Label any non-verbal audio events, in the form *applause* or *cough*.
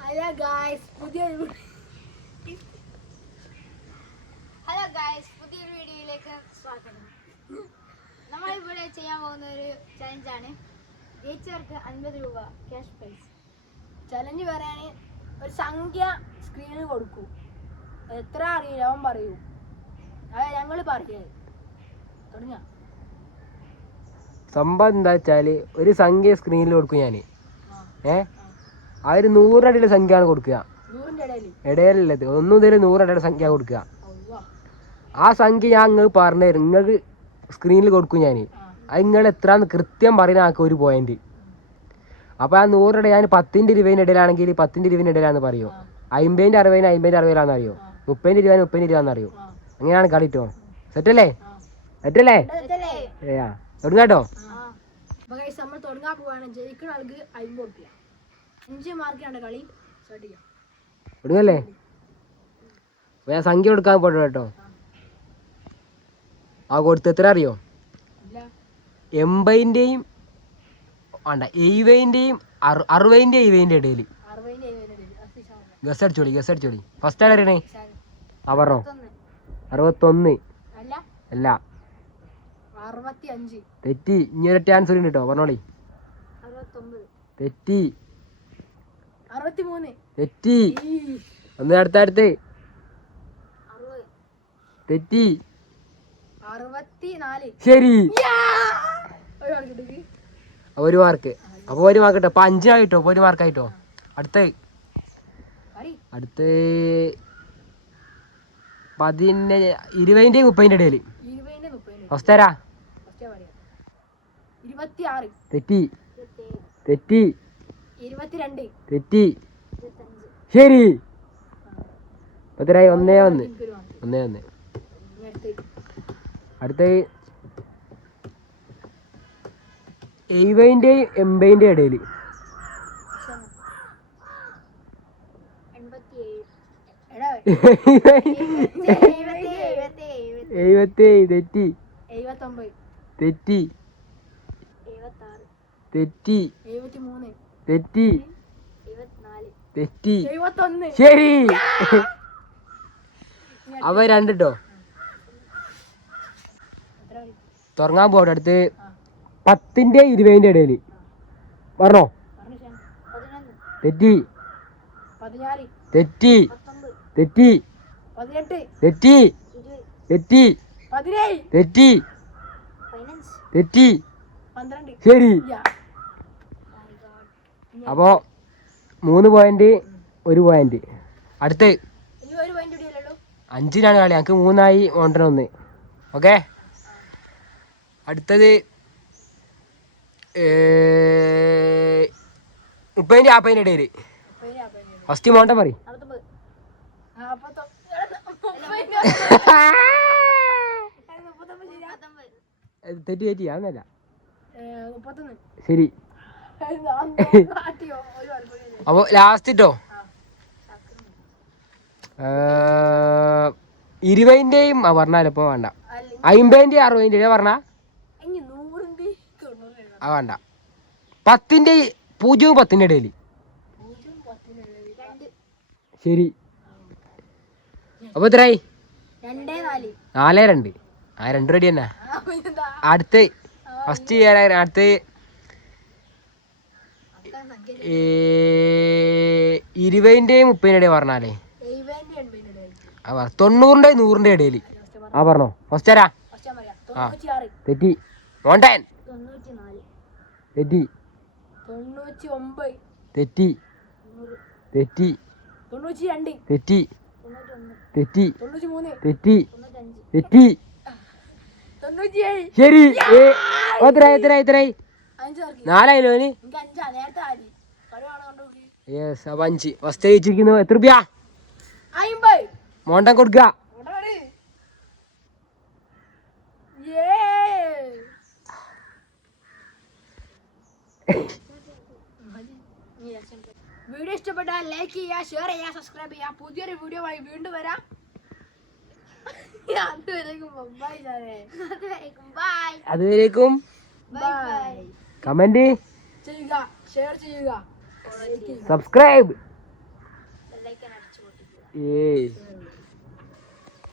Hello guys പുതിയ hello guys പുതിയൊരു വീഡിയോയിലേക്ക് സ്വാഗതം. നമ്മൾ ഇവിടെ ചെയ്യാൻ പോകുന്ന ഒരു ചലഞ്ചാണ് ജയിച്ചവർക്ക് അൻപത് രൂപ ക്യാഷ് പ്രൈസ് ചലഞ്ച് പറയാന് ഒരു സംഖ്യ സ്ക്രീനിൽ കൊടുക്കൂ. എത്ര അറിയില്ല അവൻ പറയൂ. അതായത് ഞങ്ങൾ പറയുന്നത്. തുടങ്ങ. സംഭവം എന്താ വെച്ചാൽ ഒരു സംഖ്യ സ്ക്രീനിൽ കൊടുക്കും ഞാൻ ഏ? ആ ഒരു നൂറടിയുടെ സംഖ്യയാണ് കൊടുക്കുക. ഇടയിലുള്ളത് ഒന്നും മുതൽ നൂറടിയുടെ സംഖ്യ കൊടുക്കുക. ആ സംഖ്യ ഞാൻ നിങ്ങൾക്ക് പറഞ്ഞു തരും. നിങ്ങൾക്ക് സ്ക്രീനിൽ കൊടുക്കും ഞാൻ അത് നിങ്ങൾ എത്രയാന്ന് കൃത്യം പറയുന്ന ആൾക്ക് ഒരു പോയിന്റ് അപ്പോൾ ആ നൂറിടെ ഞാൻ പത്തിന്റെ ഇരുപതിന്റെ ഇടയിലാണെങ്കിൽ പത്തിന്റെ ഇരുപതിന്റെ ഇടയിലാണെന്ന് പറയോ? അമ്പതിന്റെ അറുപതിന് അമ്പതിന്റെ അറുപതിലാണെന്ന് അറിയോ? മുപ്പതിന്റെ ഇരുപതിന് മുപ്പതിന്റെ ഇരുപതാന്ന് അറിയോ? അങ്ങനെയാണ് കളിട്ടോ സെറ്റല്ലേ? സെറ്റല്ലേ? ഏയാ തുടങ്ങാട്ടോ. തുടങ്ങാൻ പോവാണ്. ജയിക്കുന്ന ആൾക്ക് അമ്പത് കൊടുക്കുക അഞ്ച് മാർക്കാണ് കളി. സ്റ്റാർട്ട് ചെയ്യാം. തുടങ്ങല്ലേ അപ്പൊ ഞാൻ സംഖ്യ കൊടുക്കാൻ പോട്ടെ കേട്ടോ ആ കൊടുത്ത് എത്ര അറിയോ? എൺപതിന്റെയും വേണ്ട എഴുപതിന്റെയും അറു അറുപതിന്റെ എഴുപതിന്റെ ഇടയിൽ. ഗസ് അടിച്ചോളി ഗസ് അടിച്ചോളി. ഫസ്റ്റ് ആണ് അറിയണേ. ആ പറഞ്ഞോ. അറുപത്തൊന്ന്. അല്ല. തെറ്റി. ഇനി ഒരു ആൻസർ ഉണ്ട് കേട്ടോ പറഞ്ഞോളി. തെറ്റി. തെറ്റി. ഒന്ന് അടുത്ത അടുത്ത്. തെറ്റി. ശരി. ഒരു മാർക്ക് അപ്പൊ ഒരു മാർക്ക് അപ്പൊ ഒരു മാർക്ക് ഒരു മാർക്കായിട്ടോ അടുത്ത. അടുത്ത് പതിനെ ഇരുപതിന്റെയും മുപ്പതിന്റെ ഇടയിൽ ആറ് തെറ്റി. തെറ്റി. ഇരുപത്തിരണ്ട്. തെറ്റി. ശരി. പത്തിരായി ഒന്നേ ഒന്ന്. ഒന്നേ ഒന്ന്. അടുത്ത് എഴുപതിന്റെയും എൺപതിന്റെയും ഇടയിൽ. എഴുപത്തി തെറ്റി. തെറ്റി. *laughs* തെറ്റി. തെറ്റി. തെറ്റി. ശരി. അവ രണ്ടിട്ടോ. തുറങ്ങാൻ? തുടങ്ങാൻ പോട്ടെ അടുത്ത് പത്തിന്റെ പത്തിന്റെ ഇരുപതിന്റെ ഇടയിൽ പറഞ്ഞോ? തെറ്റി. തെറ്റി. തെറ്റി. തെറ്റി. തെറ്റി. തെറ്റി. തെറ്റി. ശരി. അപ്പോൾ മൂന്ന് പോയിന്റ് ഒരു പോയിന്റ് അടുത്ത് അഞ്ചിനാണ് കളി. ഞങ്ങൾക്ക് മൂന്നായി ഓണ്ടന ഒന്ന്. ഓക്കെ? അടുത്തത് മുപ്പതിന്റെ നാൽപ്പതിന്റെ ഇടയിൽ ഫസ്റ്റ് മോണ്ട പറ തെറ്റി തെറ്റി അതൊന്നല്ല. ശരി. അപ്പോൾ ലാസ്റ്റ് ഇരുപതിന്റെയും ഇരുപതിന്റെയും പറഞ്ഞാലപ്പോൾ വേണ്ട. അമ്പതിന്റെയും അറുപതിന്റെയും പറഞ്ഞ. ആ വേണ്ട. പത്തിന്റെ പൂജ്യവും പത്തിന്റെ ഇടയിൽ. ശരി. അപ്പൊ എത്രയായി? രണ്ടേ നാല് രണ്ട്. ആ രണ്ട് റെഡി തന്നെ. അടുത്ത അടുത്ത് ഫസ്റ്റ് അടുത്ത് സംഖ്യ ഏ, ഇരുപതിന്റെയും മുപ്പതിന്റെയും പറഞ്ഞാലേ. ആ പറ. തൊണ്ണൂറിന്റെ നൂറിന്റെ ഇടയിൽ. ആ പറഞ്ഞോ. ഫസ്റ്റ് ആരാ? തൊണ്ണൂറ്റി തെറ്റി. മോണ്ടൻ. തെറ്റി. തെറ്റി. തെറ്റി. തെറ്റി. തെറ്റി. തെറ്റി. തെറ്റി. ശരി. ഏ, എത്രയായി എത്ര എത്രയായി? അഞ്ച് മാർക്ക് നാലായില്ലോ ഓന് എനിക്ക് അഞ്ചാ നേരത്തെ ആര്? കളി കാണാൻ കണ്ടുപിടി. യെസ് അപ്പൊ അഞ്ച്. ഫസ്റ്റ് ജയിച്ചിരിക്കുന്നു. എത്ര രൂപ മോണ്ടം കൊടുക്ക. വീഡിയോ ഇഷ്ടപ്പെട്ടാൽ ലൈക്ക് ചെയ്യുക ഷെയർ ചെയ്യുക സബ്സ്ക്രൈബ് ചെയ്യുക. പുതിയൊരു വീഡിയോ ആയി വീണ്ടും വരാം. അതുവരേക്കും. ബൈ അതുവരേക്കും. ബൈ കമന്റ് ചെയ്യുക ഷെയർ ചെയ്യുക. സബ്സ്ക്രൈബ് ഏയ്